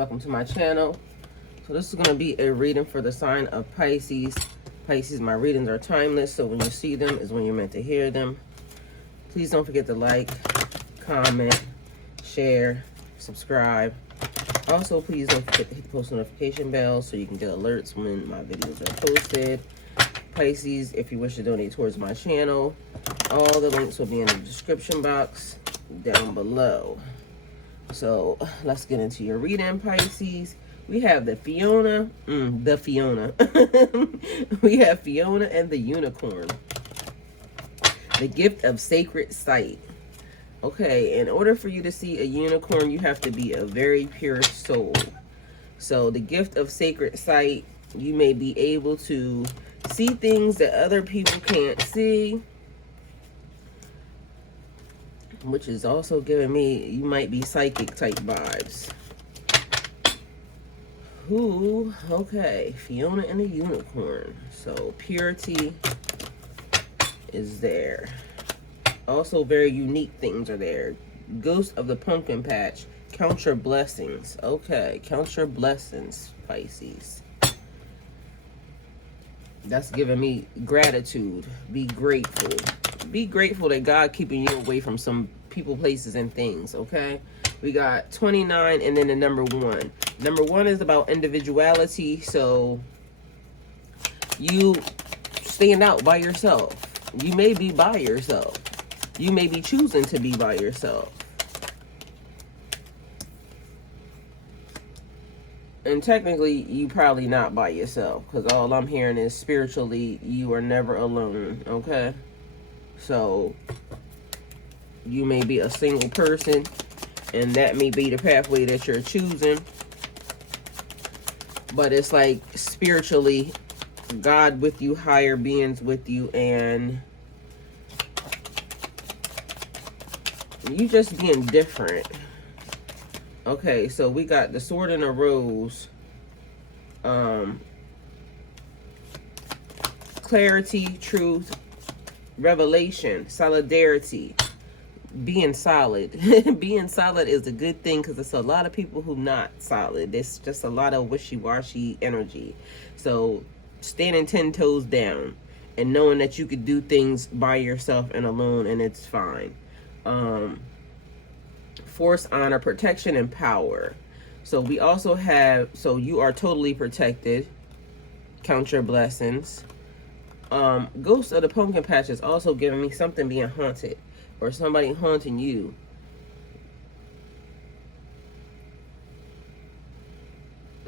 welcome to my channel. So this is going to be a reading for the sign of Pisces. Pisces, my readings are timeless, so when you see them is when you're meant to hear them. Please don't forget to like, comment, share, subscribe. Also, please don't forget to hit the post notification bell so you can get alerts when my videos are posted. Pisces, if you wish to donate towards my channel, all the links will be in the description box down below. So let's get into your reading, Pisces. We have the Fiona. We have Fiona and the Unicorn. The gift of sacred sight. Okay, in order for you to see a unicorn, you have to be a very pure soul. So the gift of sacred sight, you may be able to see things that other people can't see, which is also giving me, you might be psychic type vibes. Ooh, okay, Fiona and the Unicorn. So purity is there. Also very unique things are there. Ghost of the Pumpkin Patch. Count your blessings. Okay, count your blessings, Pisces. That's giving me gratitude. Be grateful. Be grateful that God keeping you away from some people, places, and things, okay? We got 29 and then the number 1. Number 1 is about individuality, so you stand out by yourself. You may be by yourself. You may be choosing to be by yourself. And technically, you probably not by yourself, because all I'm hearing is spiritually, you are never alone, okay? So, you may be a single person, and that may be the pathway that you're choosing. But it's like, spiritually, God with you, higher beings with you, and you just being different. Okay, so we got the Sword and the Rose. Clarity, truth, revelation, solidarity, being solid. Being solid is a good thing, because there's a lot of people who not solid. There's just a lot of wishy-washy energy. So standing 10 toes down and knowing that you could do things by yourself and alone, and it's fine. Force, honor, protection, and power. So we also have, so you are totally protected. Count your blessings. Ghost of the Pumpkin Patch is also giving me something being haunted, or somebody haunting you.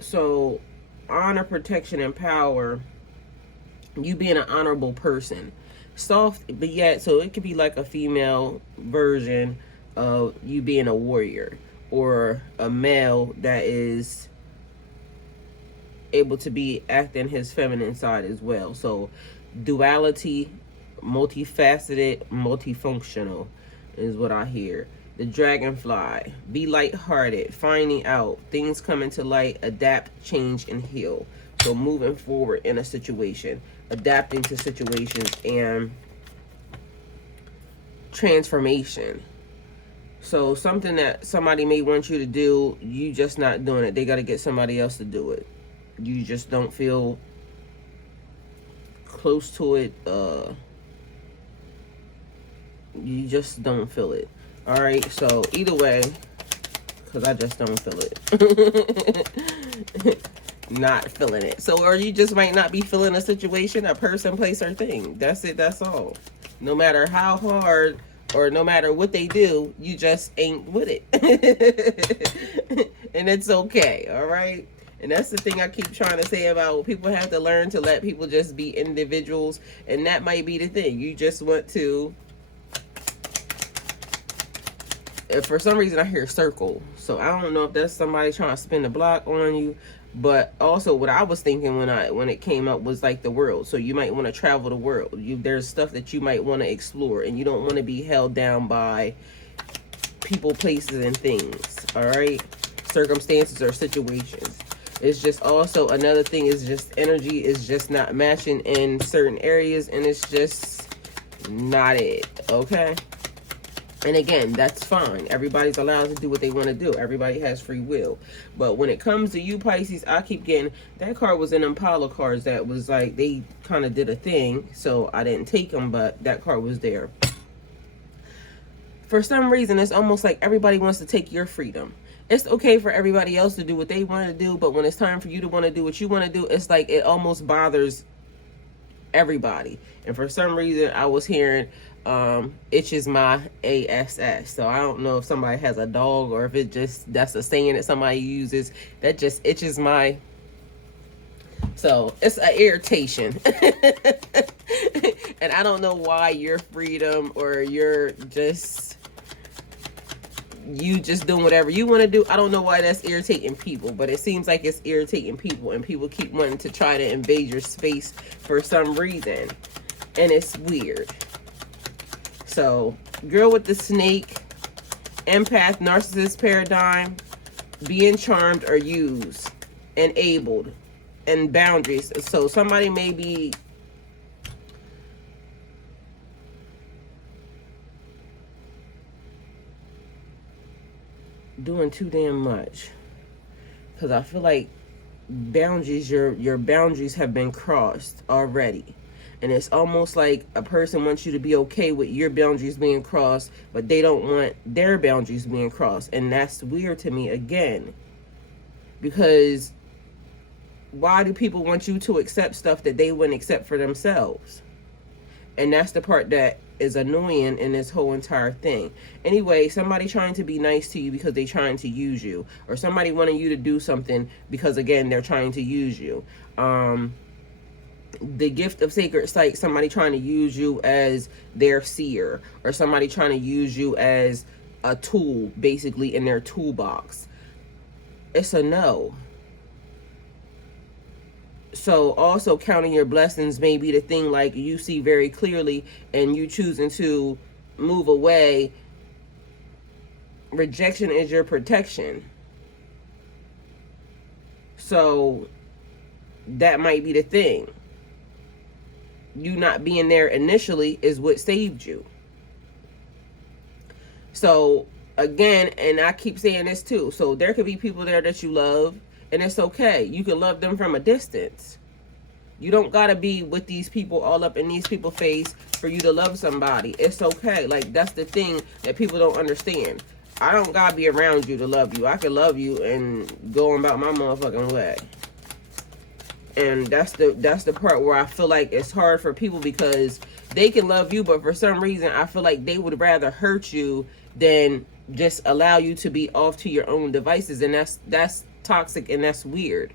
So honor, protection, and power. You being an honorable person. Soft, but yet, so it could be like a female version of you being a warrior, or a male that is able to be acting his feminine side as well. So duality, multifaceted, multifunctional is what I hear. The Dragonfly. Be lighthearted, finding out things coming to light, adapt, change, and heal. So moving forward in a situation, adapting to situations, and transformation. So something that somebody may want you to do, you just not doing it. They got to get somebody else to do it. You just don't feel close to it. You just don't feel it. All right. So either way, because I just don't feel it. Not feeling it. So, or you just might not be feeling a situation, a person, place, or thing. That's it. That's all. No matter how hard, or no matter what they do, you just ain't with it. And it's okay, all right? And that's the thing I keep trying to say about people have to learn to let people just be individuals. And that might be the thing. You just want to, for some reason I hear circle. So I don't know if that's somebody trying to spin the block on you. But also what I was thinking when it came up was like the world. So you might want to travel the world. There's stuff that you might want to explore, and you don't want to be held down by people, places, and things. All right, circumstances or situations. It's just also another thing is just energy is just not matching in certain areas, and it's just not it. Okay. And again, that's fine. Everybody's allowed to do what they want to do. Everybody has free will. But when it comes to you, Pisces, I keep getting, that card was in Impala cards that was like, they kind of did a thing. So I didn't take them, but that card was there. For some reason, it's almost like everybody wants to take your freedom. It's okay for everybody else to do what they want to do, but when it's time for you to want to do what you want to do, it's like it almost bothers everybody. And for some reason, I was hearing itches my ass. So I don't know if somebody has a dog or if it just, that's a saying that somebody uses that just itches my, so it's an irritation. And I don't know why your freedom or you're just, you just doing whatever you want to do. I don't know why that's irritating people, but it seems like it's irritating people, and people keep wanting to try to invade your space for some reason, and it's weird. So, girl with the snake, empath, narcissist paradigm, being charmed or used, enabled, and boundaries. So somebody may be doing too damn much, because I feel like boundaries, your boundaries have been crossed already. And it's almost like a person wants you to be okay with your boundaries being crossed, but they don't want their boundaries being crossed. And that's weird to me again. Because why do people want you to accept stuff that they wouldn't accept for themselves? And that's the part that is annoying in this whole entire thing. Anyway, somebody trying to be nice to you because they're trying to use you. Or somebody wanting you to do something because, again, they're trying to use you. The gift of sacred sight, somebody trying to use you as their seer, or somebody trying to use you as a tool, basically, in their toolbox. It's a no. So also counting your blessings may be the thing, like you see very clearly and you choosing to move away. Rejection is your protection. So that might be the thing. You not being there initially is what saved you. So again, and I keep saying this too, so there could be people there that you love, and it's okay. You can love them from a distance. You don't gotta be with these people all up in these people's face for you to love somebody. It's okay. Like, that's the thing that people don't understand. I don't gotta be around you to love you. I can love you and go about my motherfucking way. And that's the part where I feel like it's hard for people, because they can love you, but for some reason I feel like they would rather hurt you than just allow you to be off to your own devices, and that's toxic, and that's weird.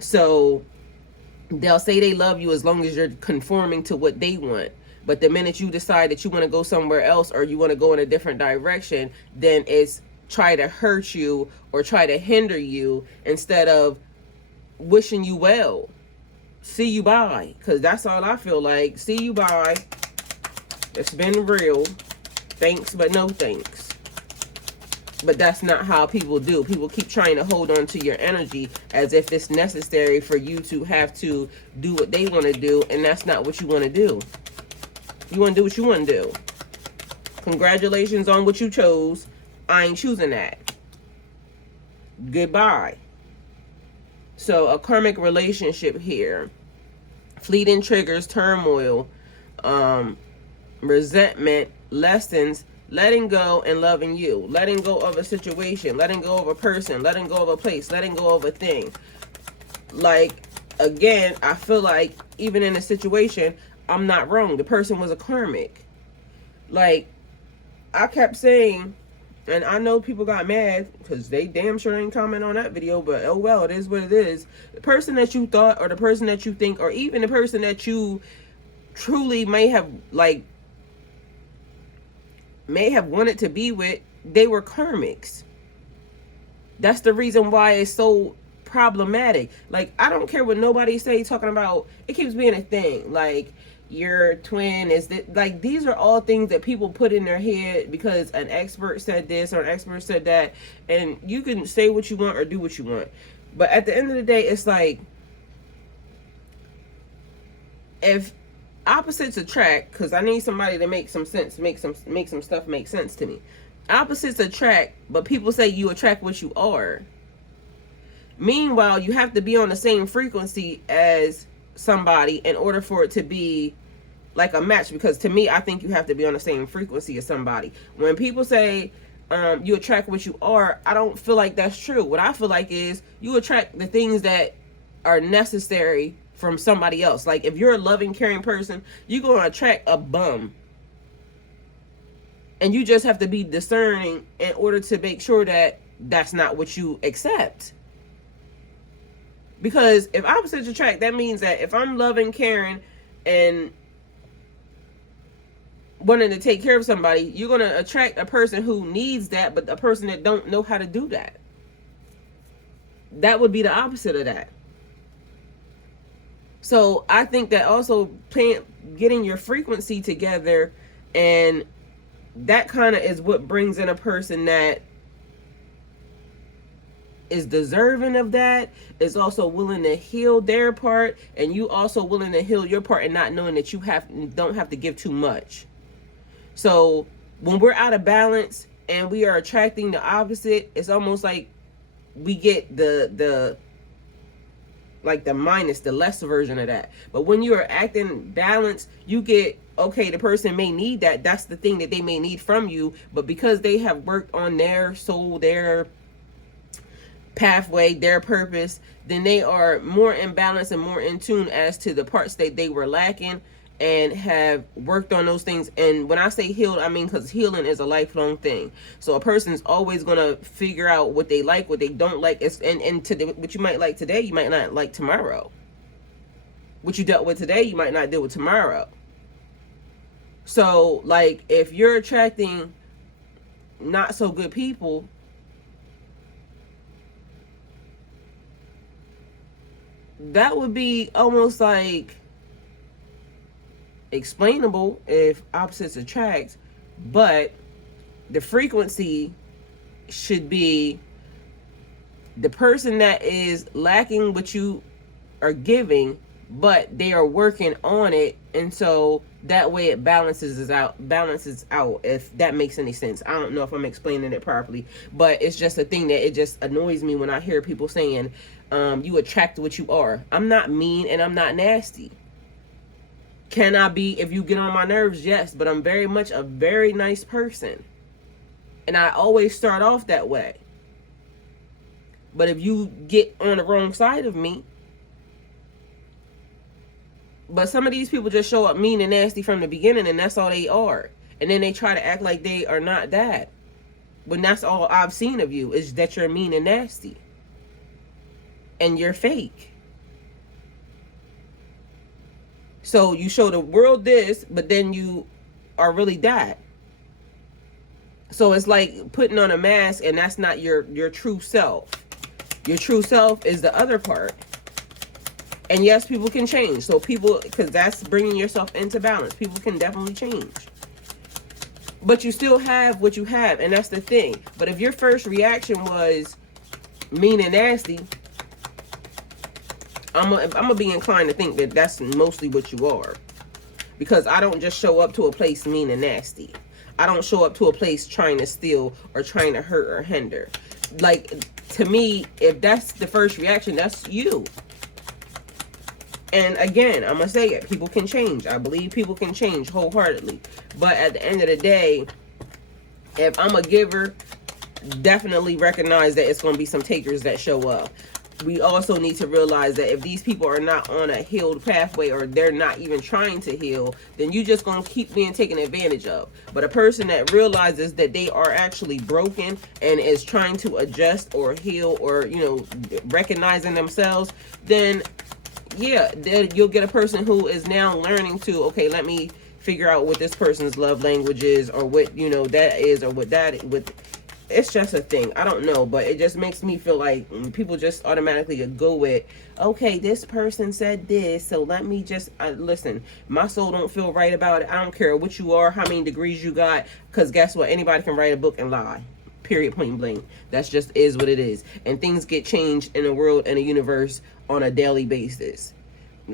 So they'll say they love you as long as you're conforming to what they want, but the minute you decide that you want to go somewhere else or you want to go in a different direction, then it's try to hurt you or try to hinder you instead of wishing you well. See you bye, because that's all I feel like. See you bye. It's been real. Thanks, but no thanks. But that's not how people do. People keep trying to hold on to your energy as if it's necessary for you to have to do what they want to do, and that's not what you want to do. You want to do what you want to do. Congratulations on what you chose. I ain't choosing that. Goodbye. So a karmic relationship here. Fleeting triggers, turmoil, resentment, lessons, letting go and loving you. Letting go of a situation, letting go of a person, letting go of a place, letting go of a thing. Like, again, I feel like even in a situation, I'm not wrong. The person was a karmic. Like, I kept saying, and I know people got mad because they damn sure ain't comment on that video, but oh well, it is what it is. The person that you thought, or the person that you think, or even the person that you truly may have wanted to be with, they were karmics. That's the reason why it's so problematic. Like, I don't care what nobody say, talking about, it keeps being a thing. Like, your twin is that, like, these are all things that people put in their head because an expert said this or an expert said that, and you can say what you want or do what you want, but at the end of the day, it's like, if opposites attract, because I need somebody to make some sense, make some stuff make sense to me. Opposites attract, but people say you attract what you are. Meanwhile, you have to be on the same frequency as somebody in order for it to be like a match, because to me, I think you have to be on the same frequency as somebody. When people say you attract what you are, I don't feel like that's true. What I feel like is you attract the things that are necessary from somebody else. Like if you're a loving, caring person, you're going to attract a bum. And you just have to be discerning in order to make sure that that's not what you accept. Because if opposites attract, that means that if I'm loving, caring, and wanting to take care of somebody, you're going to attract a person who needs that, but a person that don't know how to do that. That would be the opposite of that. So I think that also getting your frequency together, and that kind of is what brings in a person that is deserving of that, is also willing to heal their part, and you also willing to heal your part, and not knowing that you don't have to give too much. So when we're out of balance and we are attracting the opposite, it's almost like we get the minus, the less version of that. But when you are acting balanced, you get, okay, the person may need that. That's the thing that they may need from you. But because they have worked on their soul, their pathway, their purpose, then they are more in balance and more in tune as to the parts that they were lacking, and have worked on those things. And when I say healed, I mean, because healing is a lifelong thing. So a person's always going to figure out what they like, what they don't like. And today, what you might like today, you might not like tomorrow. What you dealt with today, you might not deal with tomorrow. So, like, if you're attracting not so good people, that would be almost like explainable if opposites attract, but the frequency should be the person that is lacking what you are giving, but they are working on it, and so that way it balances out, if that makes any sense. I don't know if I'm explaining it properly, but it's just a thing that it just annoys me when I hear people saying you attract what you are. I'm not mean and I'm not nasty. Can I be, if you get on my nerves? Yes, but I'm very much a very nice person. And I always start off that way. But if you get on the wrong side of me, but some of these people just show up mean and nasty from the beginning, and that's all they are. And then they try to act like they are not that. When that's all I've seen of you, is that you're mean and nasty. And you're fake. So you show the world this, but then you are really that. So it's like putting on a mask, and that's not your true self. Your true self is the other part. And yes, people can change. So people, because that's bringing yourself into balance. People can definitely change. But you still have what you have, and that's the thing. But if your first reaction was mean and nasty, I'm gonna be inclined to think that that's mostly what you are. Because I don't just show up to a place mean and nasty. I don't show up to a place trying to steal or trying to hurt or hinder. Like, to me, if that's the first reaction, that's you. And again, I'm gonna say it, people can change. I believe people can change wholeheartedly. But at the end of the day, if I'm a giver, definitely recognize that it's gonna be some takers that show up. We also need to realize that if these people are not on a healed pathway, or they're not even trying to heal, then you just gonna keep being taken advantage of. But a person that realizes that they are actually broken and is trying to adjust or heal, or, you know, recognizing themselves, then yeah, then you'll get a person who is now learning to, okay, let me figure out what this person's love language is, or what, you know, that is, or what that with. It's just a thing. I don't know, but it just makes me feel like people just automatically go with, okay, this person said this, so let me just listen. My soul don't feel right about it. I don't care what you are, how many degrees you got, because guess what? Anybody can write a book and lie. Period, point blank. That's just is what it is. And things get changed in the world and the universe on a daily basis.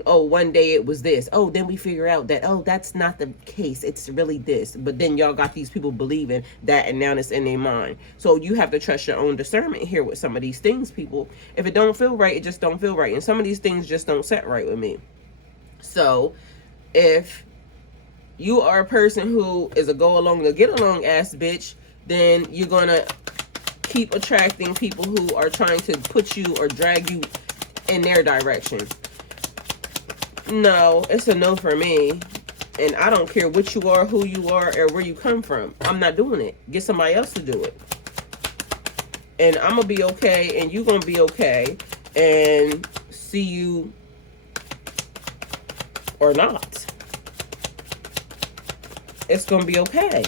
oh, one day it was this. Oh, then we figure out that, oh, that's not the case. It's really this. But then y'all got these people believing that, and now it's in their mind. So you have to trust your own discernment here with some of these things, people. If it don't feel right, it just don't feel right. And some of these things just don't set right with me. So if you are a person who is a go along or get along ass bitch, then you're gonna keep attracting people who are trying to put you or drag you in their direction. No, it's a no for me. And I don't care what you are, who you are, or where you come from. I'm not doing it. Get somebody else to do it. And I'm going to be okay, and you're going to be okay, and see you or not. It's going to be okay.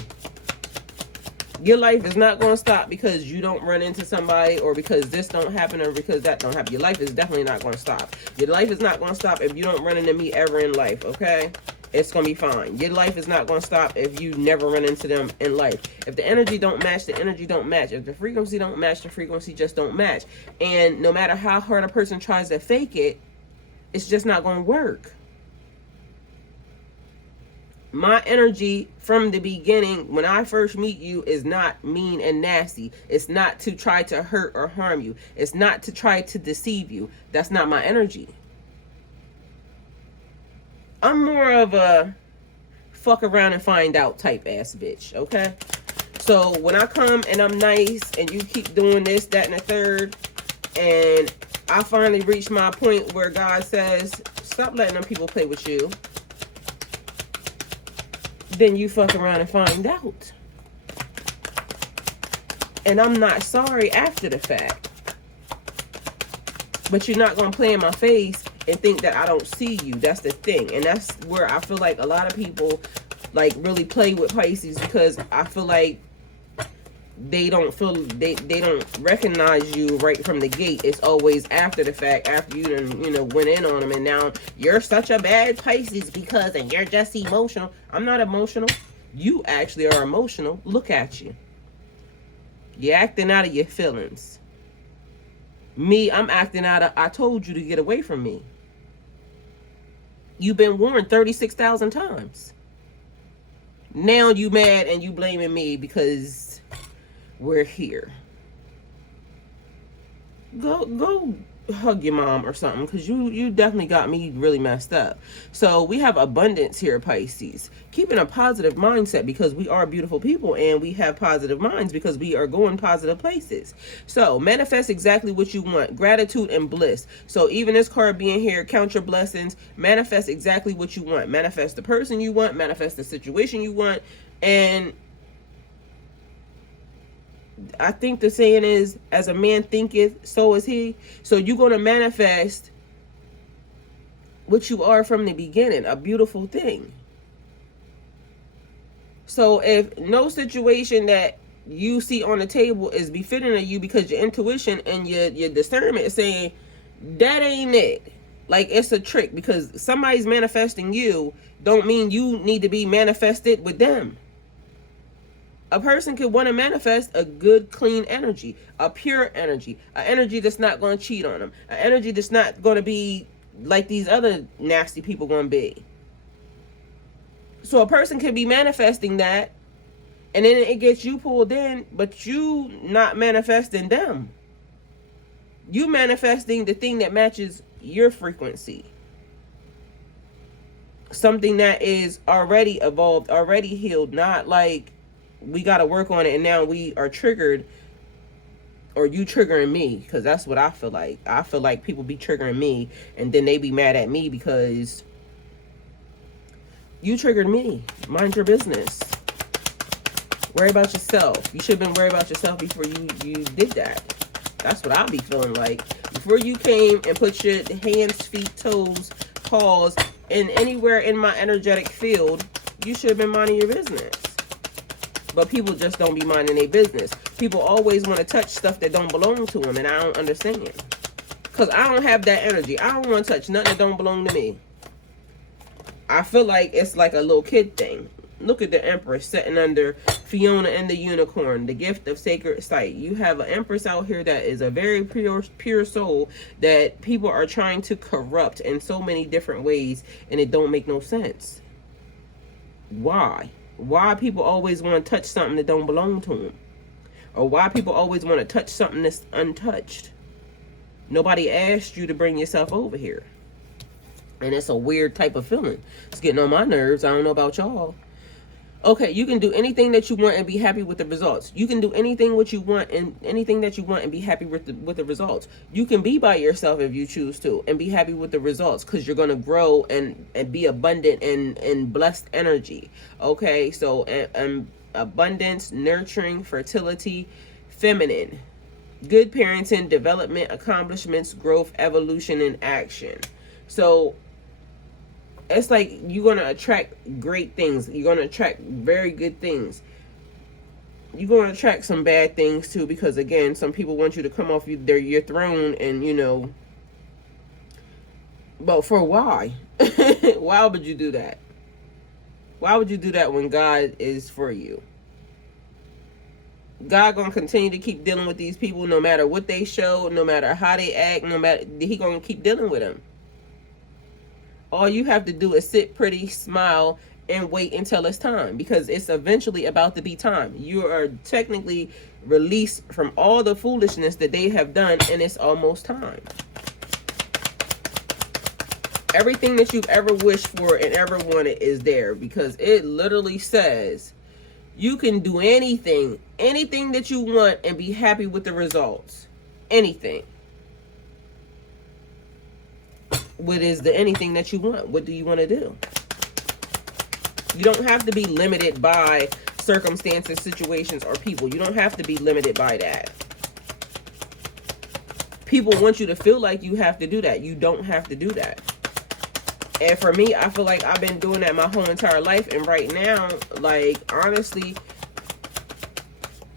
Your life is not going to stop because you don't run into somebody, or because this don't happen, or because that don't happen. Your life is definitely not going to stop. Your life is not going to stop if you don't run into me ever in life, okay? It's going to be fine. Your life is not going to stop if you never run into them in life. If the energy don't match, the energy don't match. If the frequency don't match, the frequency just don't match. And no matter how hard a person tries to fake it, it's just not going to work. My energy from the beginning, when I first meet you, is not mean and nasty. It's not to try to hurt or harm you. It's not to try to deceive you. That's not my energy. I'm more of a fuck around and find out type ass bitch, okay? So when I come and I'm nice and you keep doing this, that, and the third, and I finally reach my point where God says, stop letting them people play with you, then you fuck around and find out. And I'm not sorry after the fact. But you're not going to play in my face and think that I don't see you. That's the thing. And that's where I feel like a lot of people like really play with Pisces, because I feel like they don't recognize you right from the gate. It's always after the fact, after you done, went in on them, and now you're such a bad Pisces because, and you're just emotional. I'm not emotional. You actually are emotional. Look at you. You're acting out of your feelings. Me, I'm acting out of, I told you to get away from me. You've been warned 36,000 times. Now you mad and you blaming me because we're here. Go hug your mom or something, because you definitely got me really messed up. So we have abundance here, Pisces. Keeping a positive mindset, because we are beautiful people and we have positive minds because we are going positive places. So manifest exactly what you want. Gratitude and bliss. So even this card being here, count your blessings. Manifest exactly what you want. Manifest the person you want. Manifest the situation you want. And I think the saying is, as a man thinketh, so is he. So you're going to manifest what you are from the beginning, a beautiful thing. So if no situation that you see on the table is befitting of you, because your intuition and your discernment is saying, that ain't it. Like, it's a trick, because somebody's manifesting you don't mean you need to be manifested with them. A person could want to manifest a good, clean energy, a pure energy, an energy that's not going to cheat on them, an energy that's not going to be like these other nasty people going to be. So a person could be manifesting that, and then it gets you pulled in, but you not manifesting them. You manifesting the thing that matches your frequency. Something that is already evolved, already healed, not like we got to work on it and now we are triggered, or you triggering me, because that's what I feel like. I feel like people be triggering me and then they be mad at me because you triggered me. Mind your business. Worry about yourself. You should have been worried about yourself before you did that. That's what I be feeling like. Before you came and put your hands, feet, toes, paws, and anywhere in my energetic field, you should have been minding your business. But people just don't be minding their business. People always want to touch stuff that don't belong to them, and I don't understand. Because I don't have that energy. I don't want to touch nothing that don't belong to me. I feel like it's like a little kid thing. Look at the Empress sitting under Fiona and the Unicorn, the gift of sacred sight. You have an Empress out here that is a very pure soul that people are trying to corrupt in so many different ways, and it don't make no sense. Why? Why people always want to touch something that don't belong to them? Or why people always want to touch something that's untouched? Nobody asked you to bring yourself over here. And it's a weird type of feeling. It's getting on my nerves. I don't know about y'all. Okay, you can do anything that you want and be happy with the results. You can do anything what you want and anything that you want and be happy with the results. You can be by yourself if you choose to and be happy with the results, because you're going to grow and be abundant and blessed energy. Okay, so abundance, nurturing, fertility, feminine, good parenting, development, accomplishments, growth, evolution, and action. So it's like you're going to attract great things. You're going to attract very good things. You're going to attract some bad things too, because again, some people want you to come off your throne and, you know, but for why? Why would you do that? Why would you do that when God is for you? God gonna continue to keep dealing with these people no matter what they show, no matter how they act, no matter, he gonna keep dealing with them. All you have to do is sit pretty, smile, and wait until it's time, because it's eventually about to be time. You are technically released from all the foolishness that they have done, and it's almost time. Everything that you've ever wished for and ever wanted is there, because it literally says you can do anything that you want and be happy with the results. Anything. What is the anything that you want? What do you want to do? You don't have to be limited by circumstances, situations, or people. You don't have to be limited by that. People want you to feel like you have to do that. You don't have to do that. And for me, I feel like I've been doing that my whole entire life. And right now, like, honestly,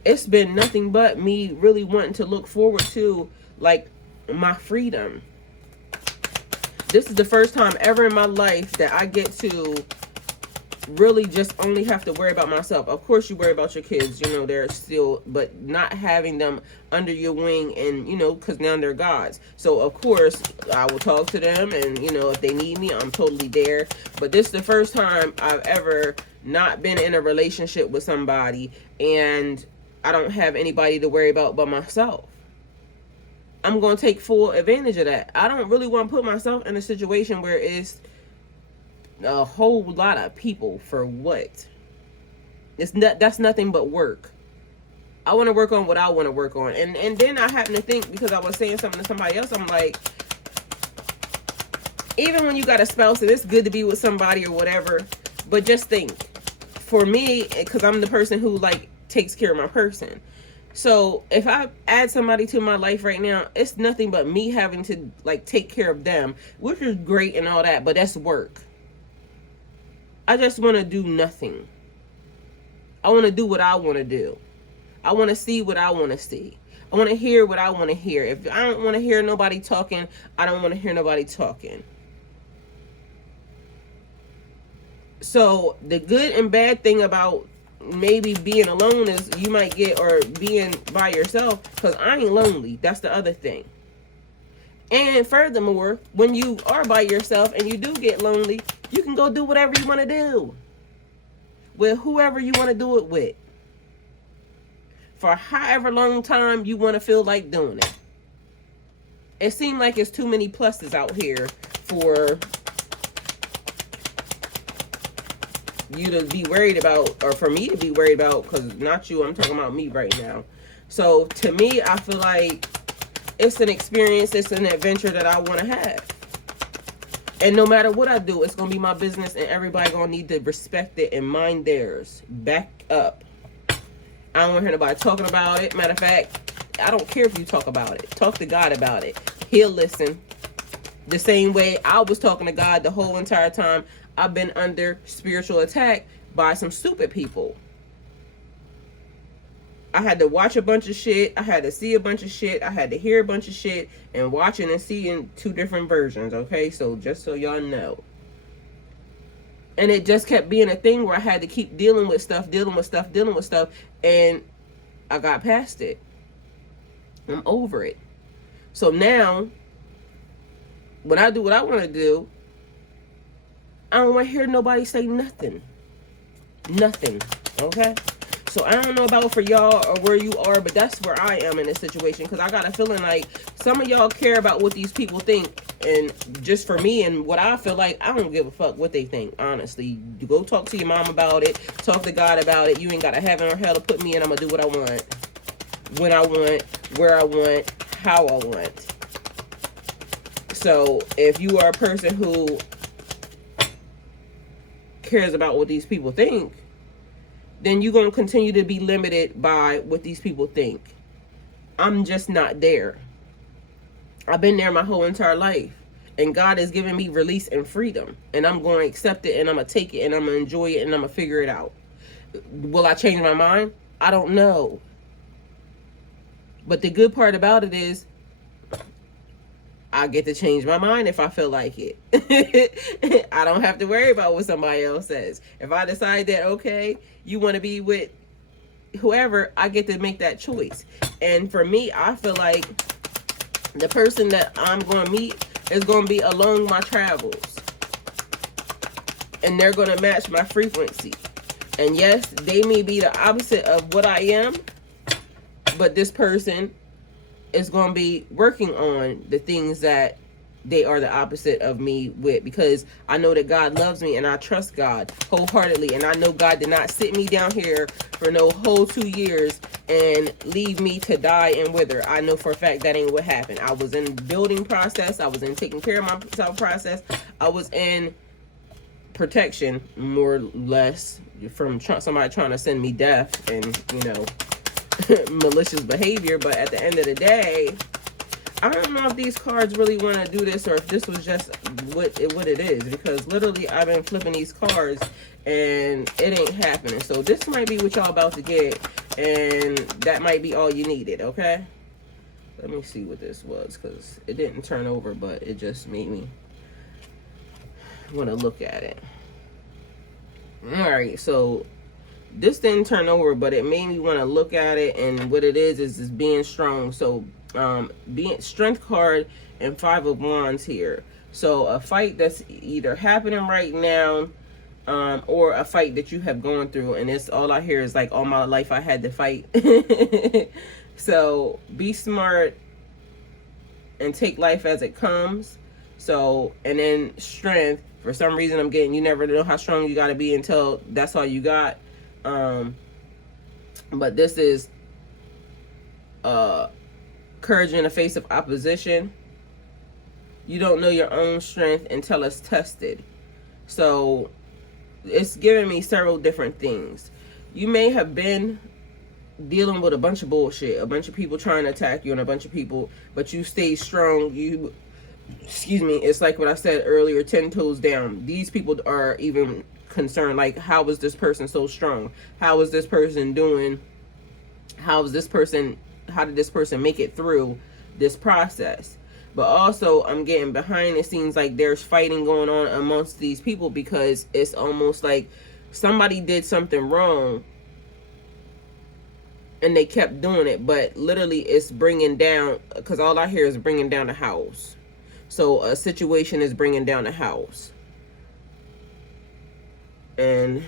it's been nothing but me really wanting to look forward to, like, my freedom. This is the first time ever in my life that I get to really just only have to worry about myself. Of course, you worry about your kids, you know, they're still, but not having them under your wing, and, you know, because now they're God's. So, of course, I will talk to them, and, you know, if they need me, I'm totally there. But this is the first time I've ever not been in a relationship with somebody, and I don't have anybody to worry about but myself. I'm going to take full advantage of that. I don't really want to put myself in a situation where it's a whole lot of people for what? That's nothing but work. I want to work on what I want to work on. And then I happen to think, because I was saying something to somebody else, I'm like, even when you got a spouse and it's good to be with somebody or whatever, but just think, for me, because I'm the person who, like, takes care of my person. So if I add somebody to my life right now, it's nothing but me having to, like, take care of them, which is great and all that, but that's work. I just want to do nothing. I want to do what I want to do. I want to see what I want to see. I want to hear what I want to hear. If I don't want to hear nobody talking, I don't want to hear nobody talking. So the good and bad thing about maybe being alone is you might get, or being by yourself, because I ain't lonely. That's the other thing. And furthermore, when you are by yourself and you do get lonely, you can go do whatever you want to do with whoever you want to do it with, for however long time you want to feel like doing it. It seems like it's too many pluses out here for you to be worried about, or for me to be worried about, because not you, I'm talking about me right now. So to me, I feel like it's an experience, it's an adventure that I want to have. And no matter what I do, it's going to be my business, and everybody going to need to respect it and mind theirs. Back up. I don't want to hear nobody talking about it. Matter of fact, I don't care if you talk about it. Talk to God about it. He'll listen. The same way I was talking to God the whole entire time I've been under spiritual attack by some stupid people. I had to watch a bunch of shit. I had to see a bunch of shit. I had to hear a bunch of shit, and watching and seeing two different versions, okay? So just so y'all know. And it just kept being a thing where I had to keep dealing with stuff, and I got past it. I'm over it. So now, when I do what I want to do, I don't want to hear nobody say nothing. Nothing. Okay? So I don't know about for y'all or where you are, but that's where I am in this situation. Because I got a feeling like some of y'all care about what these people think. And just for me and what I feel like, I don't give a fuck what they think, honestly. You go talk to your mom about it. Talk to God about it. You ain't got to heaven or hell to put me in. I'm going to do what I want. When I want. Where I want. How I want. So if you are a person who cares about what these people think, then you're going to continue to be limited by what these people think. I'm just not there. I've been there my whole entire life. And God has given me release and freedom. And I'm going to accept it, and I'm going to take it, and I'm going to enjoy it, and I'm going to figure it out. Will I change my mind? I don't know. But the good part about it is, I get to change my mind if I feel like it. I don't have to worry about what somebody else says. If I decide that, okay, you want to be with whoever, I get to make that choice. And for me, I feel like the person that I'm going to meet is going to be along my travels. And they're going to match my frequency. And yes, they may be the opposite of what I am, but this person is going to be working on the things that they are the opposite of me with, because I know that God loves me and I trust God wholeheartedly. And I know God did not sit me down here for no whole 2 years and leave me to die and wither. I know for a fact that ain't what happened. I was in building process. I was in taking care of myself process. I was in protection, more or less, from somebody trying to send me death and, you know, malicious behavior. But at the end of the day, I don't know if these cards really want to do this, or if this was just what it is, because literally I've been flipping these cards and it ain't happening. So this might be what y'all about to get, and that might be all you needed. Okay, let me see what this was, because it didn't turn over, but it just made me want to look at it. All right, so this didn't turn over, but it made me want to look at it, and what it is being strong. So being strength card and 5 of Wands here. So a fight that's either happening right now, or a fight that you have gone through, and it's all I hear is like, all my life I had to fight. So be smart and take life as it comes. So, and then strength, for some reason I'm getting, you never know how strong you got to be until that's all you got. But this is courage in the face of opposition. You don't know your own strength until it's tested. So it's giving me several different things. You may have been dealing with a bunch of bullshit, a bunch of people trying to attack you, and a bunch of people, but you stay strong. Excuse me, it's like what I said earlier, 10 toes down. These people are even concerned, like, how is this person so strong? How is this person doing? How did this person make it through this process? But also, I'm getting behind the scenes, like there's fighting going on amongst these people, because it's almost like somebody did something wrong and they kept doing it, but literally it's bringing down, because all I hear is bringing down the house. So a situation is bringing down the house. And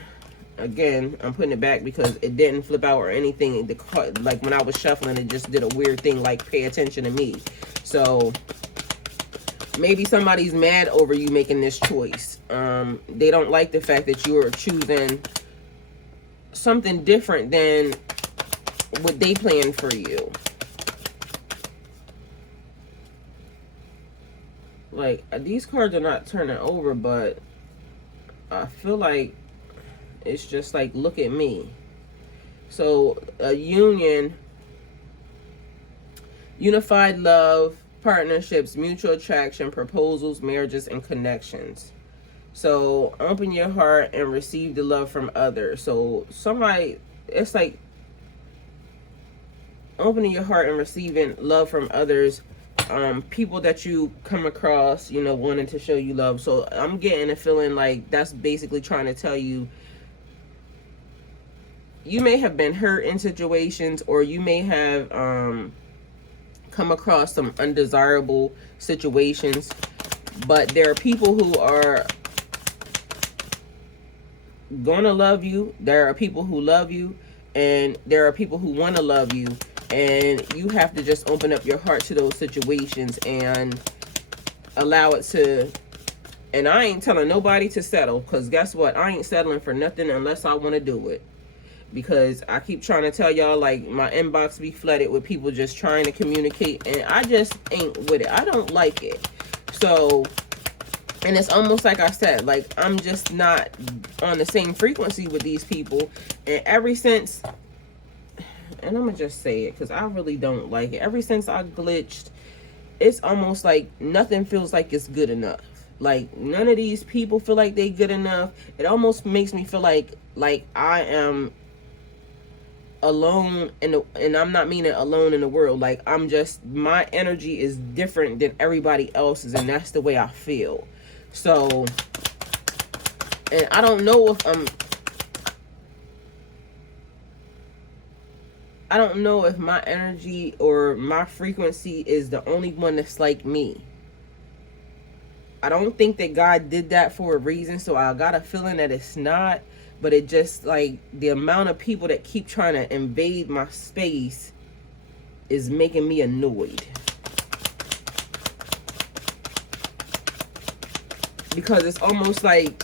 again, I'm putting it back because it didn't flip out or anything. The card, like when I was shuffling, it just did a weird thing, like pay attention to me. So maybe somebody's mad over you making this choice. They don't like the fact that you are choosing something different than what they planned for you. Like, these cards are not turning over, but I feel like it's just like, look at me. So a union, unified love, partnerships, mutual attraction, proposals, marriages, and connections. So open your heart and receive the love from others. So somebody, it's like opening your heart and receiving love from others people that you come across, you know, wanting to show you love. So I'm getting a feeling like that's basically trying to tell you, you may have been hurt in situations, or you may have come across some undesirable situations, but there are people who are gonna love you. There are people who love you, and there are people who want to love you, and you have to just open up your heart to those situations and allow it to. And I ain't telling nobody to settle, because guess what, I ain't settling for nothing unless I want to do it. Because I keep trying to tell y'all, like, my inbox be flooded with people just trying to communicate, and I just ain't with it. I don't like it. So, and it's almost like I said, like, I'm just not on the same frequency with these people. And ever since, and I'm gonna just say it because I really don't like it, ever since I glitched, it's almost like nothing feels like it's good enough. Like, none of these people feel like they good enough. It almost makes me feel like I am alone in the, and I'm not meaning alone in the world. Like, I'm just, my energy is different than everybody else's, and that's the way I feel. So, and I don't know if I don't know if my energy or my frequency is the only one that's like me. I don't think that God did that for a reason, so I got a feeling that it's not. But it just, like, the amount of people that keep trying to invade my space is making me annoyed. Because it's almost like,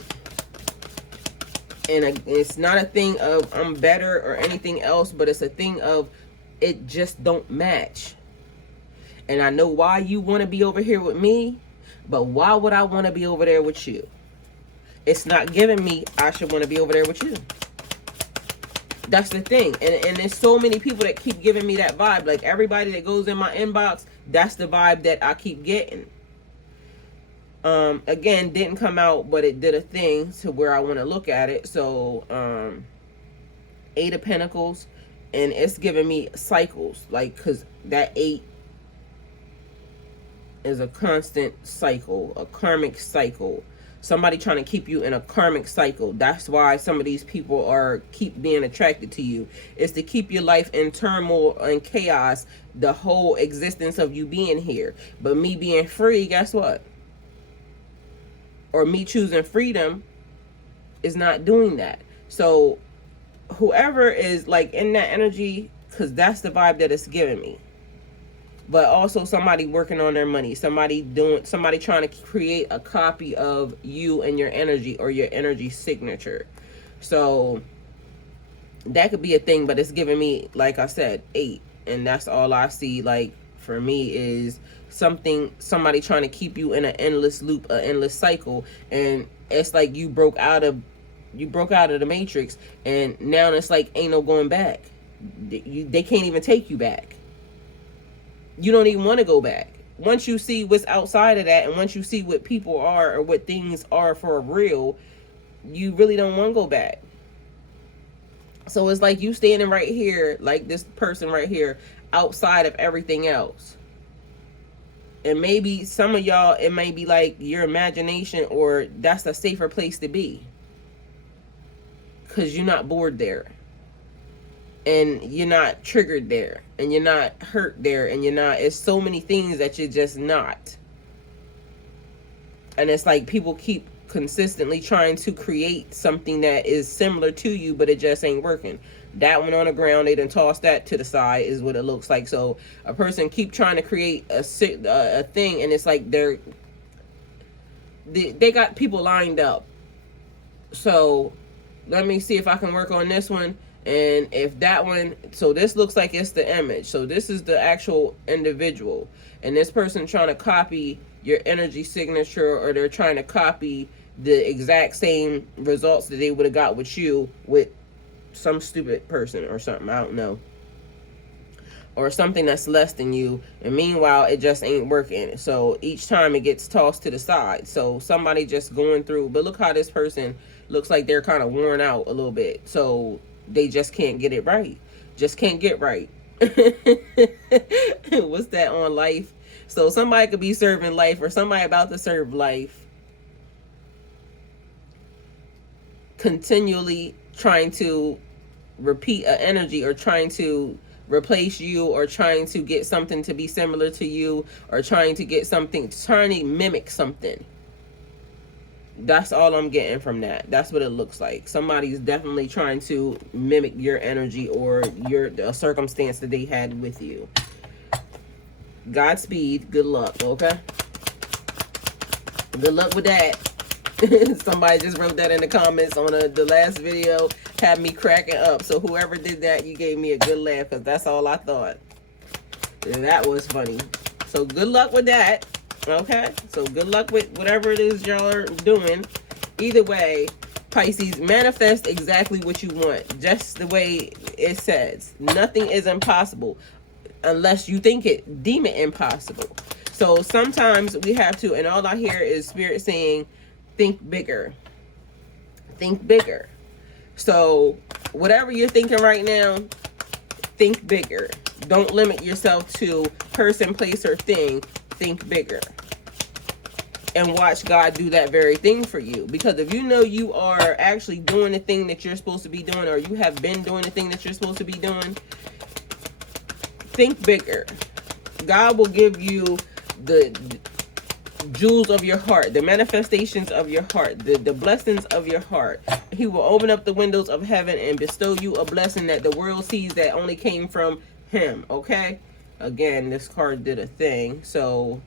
and it's not a thing of I'm better or anything else, but it's a thing of it just don't match. And I know why you want to be over here with me, but why would I want to be over there with you? It's not giving me I should want to be over there with you. That's the thing. And there's so many people that keep giving me that vibe. Like, everybody that goes in my inbox, that's the vibe that I keep getting. Again, didn't come out, but it did a thing to where I want to look at it. So, 8 of Pentacles, and it's giving me cycles. Like, because that 8 is a constant cycle, a karmic cycle. Somebody trying to keep you in a karmic cycle. That's why some of these people keep being attracted to you. It's to keep your life in turmoil and chaos, the whole existence of you being here. But me being free, guess what? Or me choosing freedom is not doing that. So whoever is, like, in that energy, because that's the vibe that it's giving me. But also somebody working on their money, somebody trying to create a copy of you and your energy, or your energy signature. So that could be a thing, but it's giving me, like I said, 8, and that's all I see. Like, for me, is somebody trying to keep you in an endless loop, an endless cycle, and it's like you broke out of the matrix, and now it's like ain't no going back. They can't even take you back. You don't even want to go back. Once you see what's outside of that, and once you see what people are, or what things are for real, you really don't want to go back. So it's like you standing right here, like this person right here, outside of everything else. And maybe some of y'all, it may be like your imagination, or that's a safer place to be, because you're not bored there, and you're not triggered there, and you're not hurt there, and it's so many things that you're just not. And it's like people keep consistently trying to create something that is similar to you, but it just ain't working. That one on the ground, they done tossed that to the side, is what it looks like. So a person keep trying to create a thing, and it's like they got people lined up. So let me see if I can work on this one. And if that one, so this looks like it's the image. So this is the actual individual. And this person trying to copy your energy signature, or they're trying to copy the exact same results that they would have got with you, with some stupid person or something. I don't know. Or something that's less than you. And meanwhile, it just ain't working. So each time it gets tossed to the side. So somebody just going through. But look how this person looks like they're kind of worn out a little bit. So they just can't get it right. Just can't get right. What's that on Life? So somebody could be serving life, or somebody about to serve life, continually trying to repeat an energy, or trying to replace you, or trying to get something to be similar to you, or trying to get something, trying to mimic something. That's all I'm getting from that. That's what it looks like. Somebody's definitely trying to mimic your energy, or a circumstance that they had with you. Godspeed. Good luck, okay? Good luck with that. Somebody just wrote that in the comments on the last video. Had me cracking up. So whoever did that, you gave me a good laugh, because that's all I thought. And that was funny. So good luck with that. Okay? So good luck with whatever it is y'all are doing. Either way, Pisces, manifest exactly what you want. Just the way it says. Nothing is impossible unless you think it, deem it impossible. So sometimes we have to, and all I hear is Spirit saying, think bigger. Think bigger. So whatever you're thinking right now, think bigger. Don't limit yourself to person, place, or thing. Think bigger. And watch God do that very thing for you. Because if you know you are actually doing the thing that you're supposed to be doing, or you have been doing the thing that you're supposed to be doing, think bigger. God will give you the jewels of your heart, the manifestations of your heart, the blessings of your heart. He will open up the windows of heaven and bestow you a blessing that the world sees that only came from him. Okay? Again, this card did a thing. So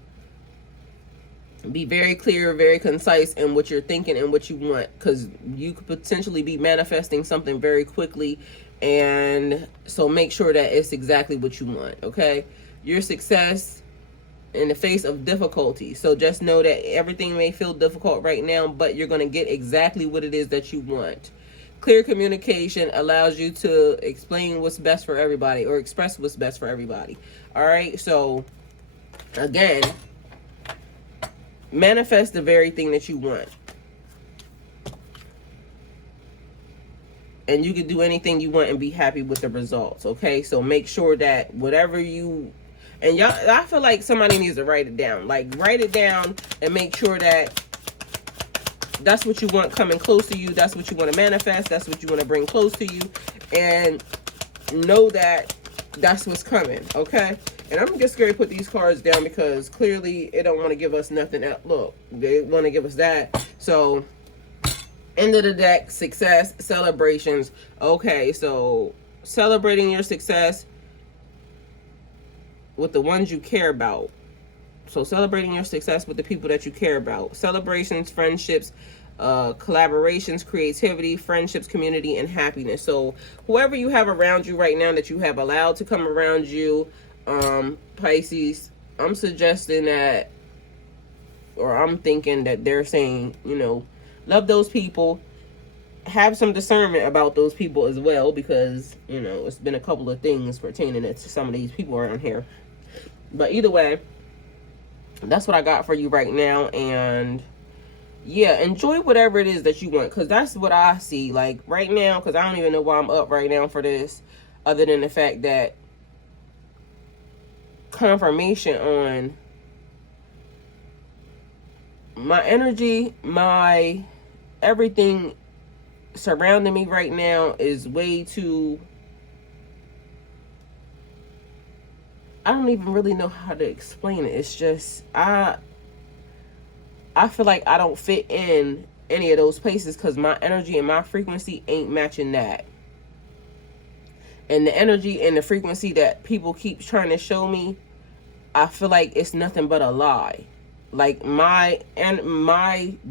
be very clear, very concise in what you're thinking and what you want, because you could potentially be manifesting something very quickly. And so make sure that it's exactly what you want. Okay? Your success in the face of difficulty. So just know that everything may feel difficult right now, but you're going to get exactly what it is that you want. Clear communication allows you to explain what's best for everybody, or express what's best for everybody. All right. So again, manifest the very thing that you want. And you can do anything you want and be happy with the results. Okay. So make sure that whatever you, and y'all, I feel like somebody needs to write it down. Like, write it down and make sure that that's what you want coming close to you. That's what you want to manifest. That's what you want to bring close to you. And know that that's what's coming, okay? And I'm just going to put these cards down because clearly it don't want to give us nothing else. Look, they want to give us that. So, end of the deck, success, celebrations. Okay, so celebrating your success with the ones you care about. So celebrating your success with the people that you care about. Celebrations, friendships, collaborations, creativity, friendships, community, and happiness. So whoever you have around you right now that you have allowed to come around you, Pisces, I'm suggesting that, or I'm thinking that they're saying, you know, love those people. Have some discernment about those people as well, because, you know, it's been a couple of things pertaining to some of these people around here. But either way, that's what I got for you right now. And yeah, enjoy whatever it is that you want, because that's what I see like right now. Because I don't even know why I'm up right now for this, other than the fact that confirmation on my energy, my everything surrounding me right now is way too, I don't even really know how to explain it. It's just, I feel like I don't fit in any of those places because my energy and my frequency ain't matching that. And the energy and the frequency that people keep trying to show me, I feel like it's nothing but a lie. Like my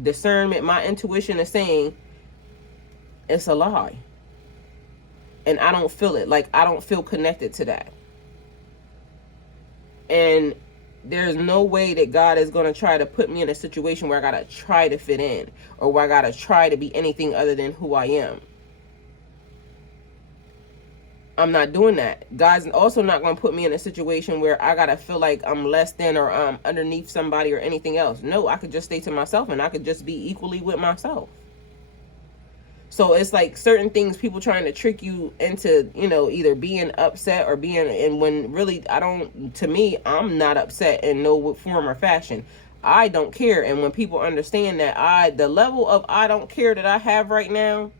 discernment, my intuition is saying it's a lie. And I don't feel it. Like I don't feel connected to that. And there's no way that God is going to try to put me in a situation where I got to try to fit in, or where I got to try to be anything other than who I am. I'm not doing that. God's also not going to put me in a situation where I got to feel like I'm less than, or underneath somebody or anything else. No, I could just stay to myself and I could just be equally with myself. So it's like certain things, people trying to trick you into, either being upset or being, and when really to me, I'm not upset in no form or fashion. I don't care. And when people understand that the level of I don't care that I have right now,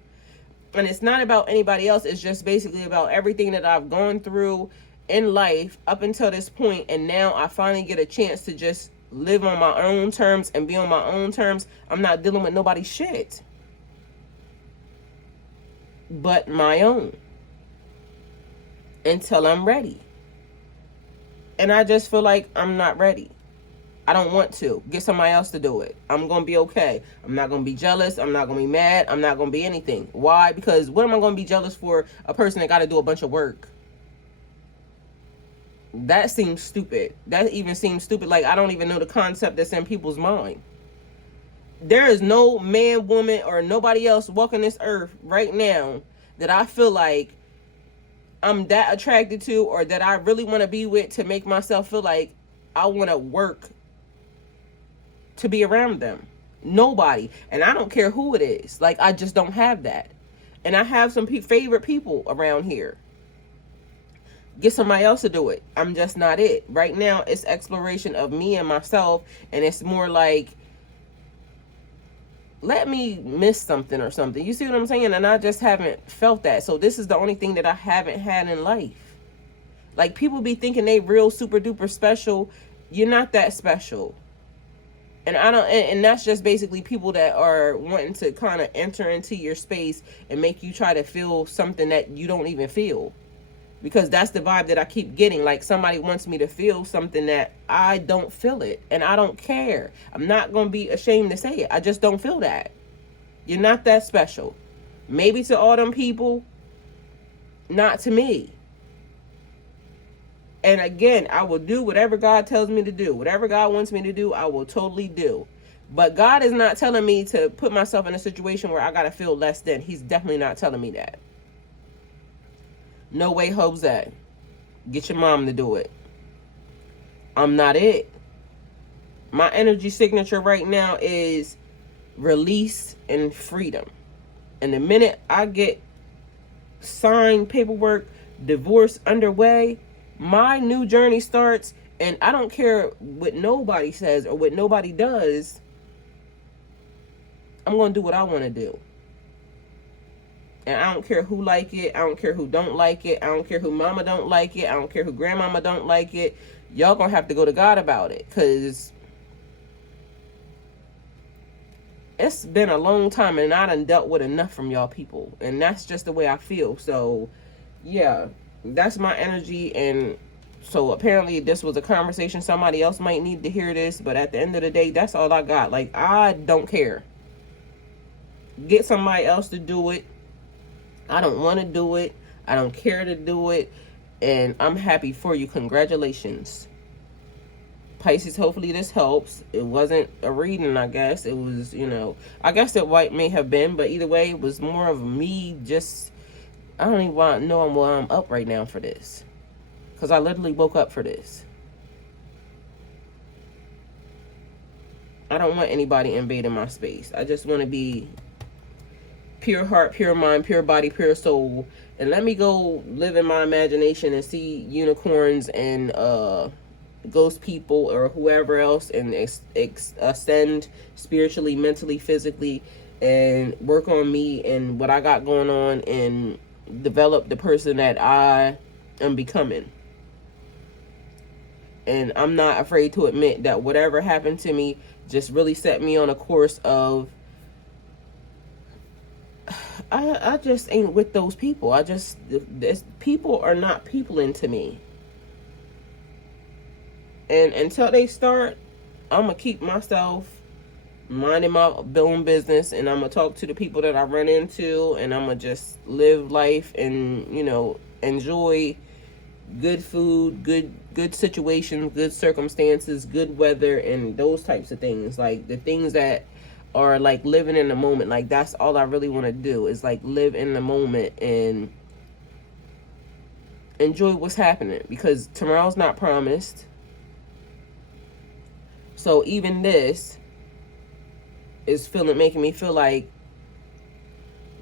and it's not about anybody else, it's just basically about everything that I've gone through in life up until this point, and now I finally get a chance to just live on my own terms and be on my own terms. I'm not dealing with nobody's shit but my own until I'm ready. And I just feel like I'm not ready. I don't want to. Get somebody else to do it. I'm going to be okay. I'm not going to be jealous. I'm not going to be mad. I'm not going to be anything. Why? Because what am I going to be jealous for? A person that got to do a bunch of work. That seems stupid. That even seems stupid. Like, I don't even know the concept that's in people's mind. There is no man, woman, or nobody else walking this earth right now that I feel like I'm that attracted to, or that I really want to be with, to make myself feel like I want to work to be around them. Nobody. And I don't care who it is. Like, I just don't have that. And I have some favorite people around here. Get somebody else to do it. I'm just not it. Right now, it's exploration of me and myself. And it's more like, let me miss something or something. You see what I'm saying? And I just haven't felt that. So this is the only thing that I haven't had in life. Like, people be thinking they real super duper special. You're not that special. And I don't, and that's just basically people that are wanting to kind of enter into your space and make you try to feel something that you don't even feel. Because that's the vibe that I keep getting. Like, somebody wants me to feel something that I don't feel it. And I don't care. I'm not going to be ashamed to say it. I just don't feel that. You're not that special. Maybe to all them people, not to me. And again, I will do whatever God tells me to do. Whatever God wants me to do, I will totally do. But God is not telling me to put myself in a situation where I got to feel less than. He's definitely not telling me that. No way, Jose. Get your mom to do it. I'm not it. My energy signature right now is release and freedom. And the minute I get signed paperwork, divorce underway, my new journey starts. And I don't care what nobody says or what nobody does. I'm going to do what I want to do. And I don't care who like it. I don't care who don't like it. I don't care who mama don't like it. I don't care who grandmama don't like it. Y'all gonna have to go to God about it. Because it's been a long time and I done dealt with enough from y'all people. And that's just the way I feel. So, yeah. That's my energy. And so apparently this was a conversation. Somebody else might need to hear this. But at the end of the day, that's all I got. Like, I don't care. Get somebody else to do it. I don't want to do it. I don't care to do it. And I'm happy for you. Congratulations. Pisces, hopefully this helps. It wasn't a reading, I guess. It was, I guess it may have been. But either way, it was more of me just, I don't even want to know why I'm up right now for this. Because I literally woke up for this. I don't want anybody invading my space. I just want to be pure heart, pure mind, pure body, pure soul. And let me go live in my imagination and see unicorns and ghost people or whoever else, and ascend spiritually, mentally, physically, and work on me and what I got going on and develop the person that I am becoming. And I'm not afraid to admit that whatever happened to me just really set me on a course of I just ain't with those people. People are not peopling to me. And until they start, I'm going to keep myself minding my own business. And I'm going to talk to the people that I run into. And I'm going to just live life and, enjoy good food, good situations, good circumstances, good weather, and those types of things. Like the things that are like living in the moment. Like that's all I really want to do is like live in the moment and enjoy what's happening, because tomorrow's not promised. So even this is making me feel like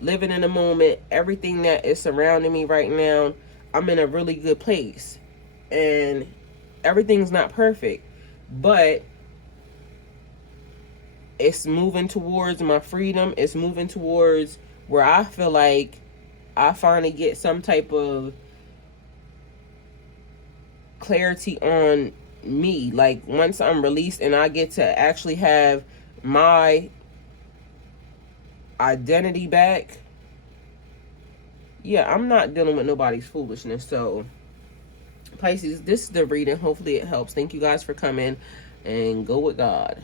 living in the moment, everything that is surrounding me right now, I'm in a really good place. And everything's not perfect, but it's moving towards my freedom. It's moving towards where I feel like I finally get some type of clarity on me. Like, once I'm released and I get to actually have my identity back, yeah, I'm not dealing with nobody's foolishness. So Pisces, this is the reading. Hopefully it helps. Thank you guys for coming, and go with God.